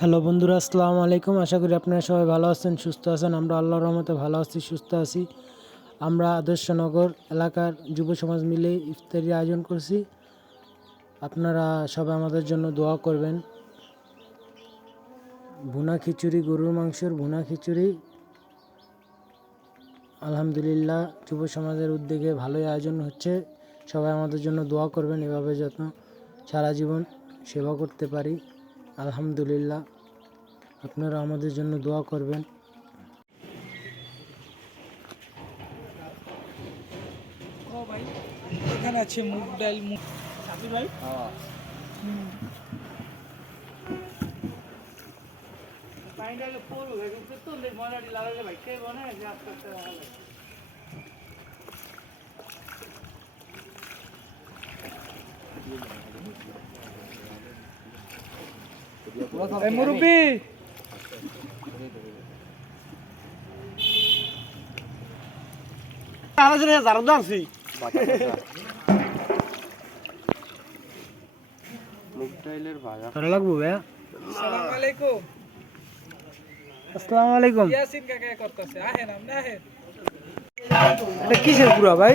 Hello বন্ধুরা, আসসালামু আলাইকুম। আশা করি আপনারা সবাই ভালো আছেন, সুস্থ আছেন। আমরা আল্লাহর রহমতে ভালো আছি, সুস্থ আছি। আমরা আদর্শনগর এলাকার যুব সমাজ মিলে ইফতারি আয়োজন করছি। আপনারা সবাই আমাদের জন্য দোয়া করবেন। ভুনা খিচুড়ি, গরুর মাংসের ভুনা খিচুড়ি, আলহামদুলিল্লাহ যুব সমাজের উদ্যোগে ভালোই আয়োজন হচ্ছে। সবাই আমাদের জন্য দোয়া করবেন, এভাবে যত্ন সারা জীবন সেবা করতে পারি। আলহামদুলিল্লাহ, আপনারা আমাদের জন্য দোয়া করবেন। এখানে আছে মুগ ডাল, মুগ সাথী ভাই। পাইনালে পড়ু এখন তো লে মলাডি লাগালে ভাই কে বনে যে আপনারটা হবে। এই মুরব্বি আলোচনা জারদ আছি মুগ ডালের ভাজা ভালো লাগবো ভাইয়া। আসসালামু আলাইকুম। আসসালামু আলাইকুম। ইয়াসিন কাকা করতেছে আহেন আপনি আহেন। এটা কিসের পুরা ভাই?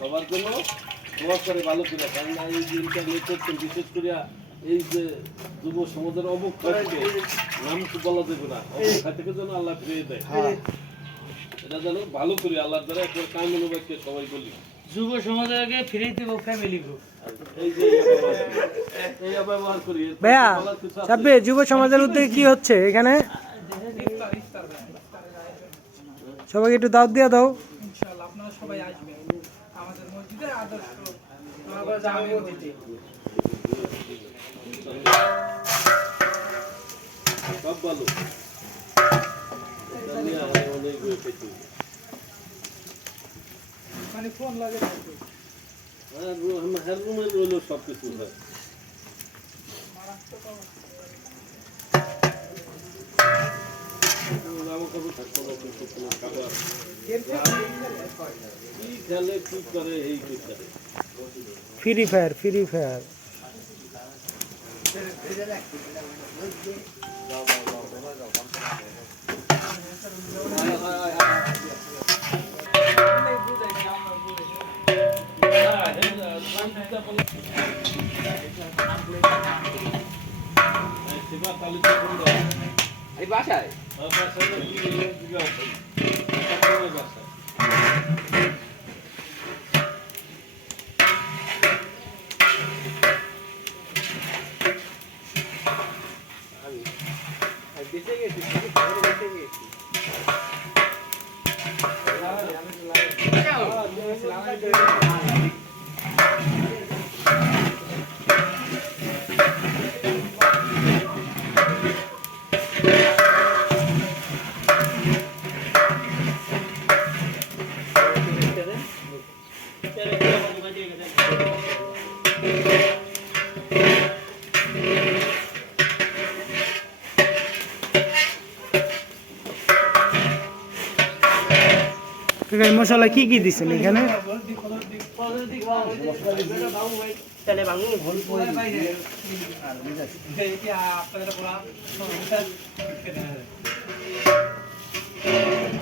সবার জন্য দোয়া করে ভালো করে, কারণ এই দিনটা নিয়ে করছেন, বিশেষ করে এই যে যুব সমাজের অবক্ষয় থেকে নাম তো বলা যাবে না, অবক্ষয় থেকে যেন আল্লাহ ফিরিয়ে দেয়। এটা যেন ভালো করে আল্লাহর দ্বারা একবার কামিল বাক্যে সবাই বলি, যুব সমাজের আগে ফিরে দিব ফ্যামিলি গো। এই যে এই ব্যবহার করি ভাইয়া সাব্বির, যুব সমাজের উদ্যোগে কি হচ্ছে এখানে? সবাইকে একটু দাওয়াত দিয়ে দাও। ইনশাআল্লাহ আপনারা সবাই আসবেন আমাদের মসজিদে আদর্শ জামে মসজিদে। সব ভালো অনেক মানে ফোন লাগে হ্যাঁ রুমে রইল সব কিছু হয়। Free fire, free fire. এই বাসায় মশলা কি কি দিচ্ছেন এখানে?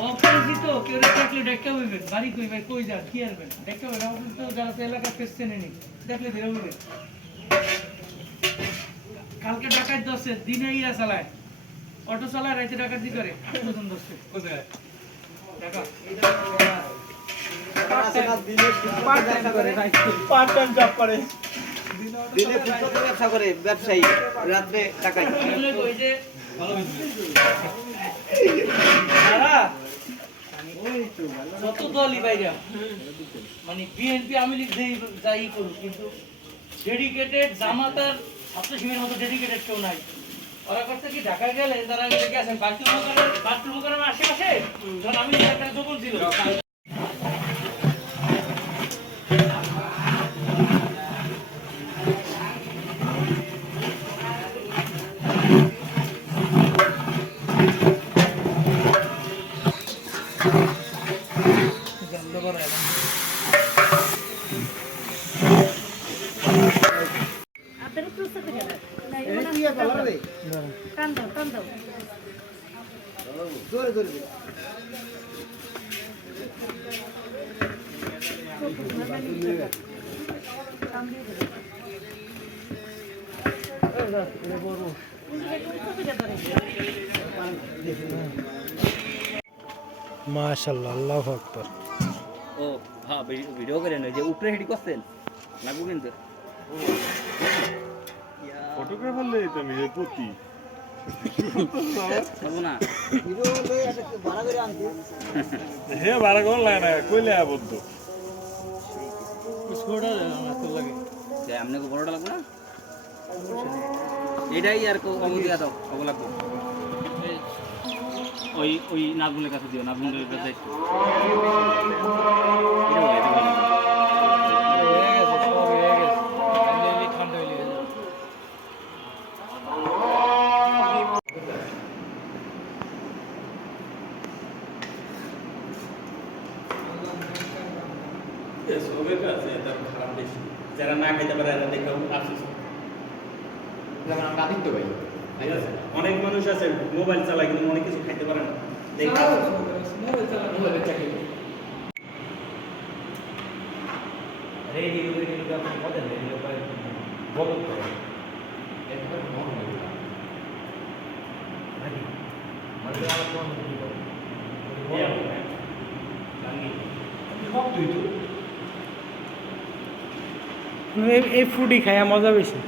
অপরিচিত কেউ দেখলে দেখতে হইবেন, বাড়ি কই ভাই কই যা কি আনবেন দেখতে হবে না। অপরিচিত যারা এলাকা ফেস চেনে নি দেখলে ধরে হইবে। কালকে ডাকাত দশে দিনে ইয়া চালায়, অটো চালায়, রাইতে ডাকাতি করে। প্রথম দশে কোথায় দেখা ব্যবসায়ী রাত্রে টাকা যত দলই বাইরা মানে বিএনপি আওয়ামী লীগ যাই করুক, কিন্তু ডেডিকেটেড জামাতার ছাত্র শিবিরের মতো ডেডিকেটেড কেউ নাই। ওরা করতে কি ঢাকায় গেলে তারা গেছেন বাস্তুর আশেপাশে, যখন আমি একটা যখন ছিল টান দাও টান দাও মাশাআল্লাহ, আল্লাহু আকবার। ও হ্যাঁ, ভিডিও করেন ওই যে উপরে হেডি করছেন লাগবো কিন্তু ফটোগ্রাফার লই তো আমি পুতি পারবো না। হে বারা কোন লাগে না কইলে আবদ্ধ যে আপনাকে বড়টা লাগবো না, এটাই আর দিয়া দাও কব লাগবো। ওই ওই নাজমুলের কাছে দিও, নাজমুলের কাছে একটু। এটা হয়ে যাবে। যারা না খাইতে পারে এরা দেখে আফসোস। যেমন আমরা আদিত্য ভাই, ঠিক আছে, অনেক মানুষ আছে মোবাইল চালায় কিন্তু অনেক কিছু খাইতে পারে না, দেখে মোবাইলের চাকরি এই ফুডই খায় মজা বেশি।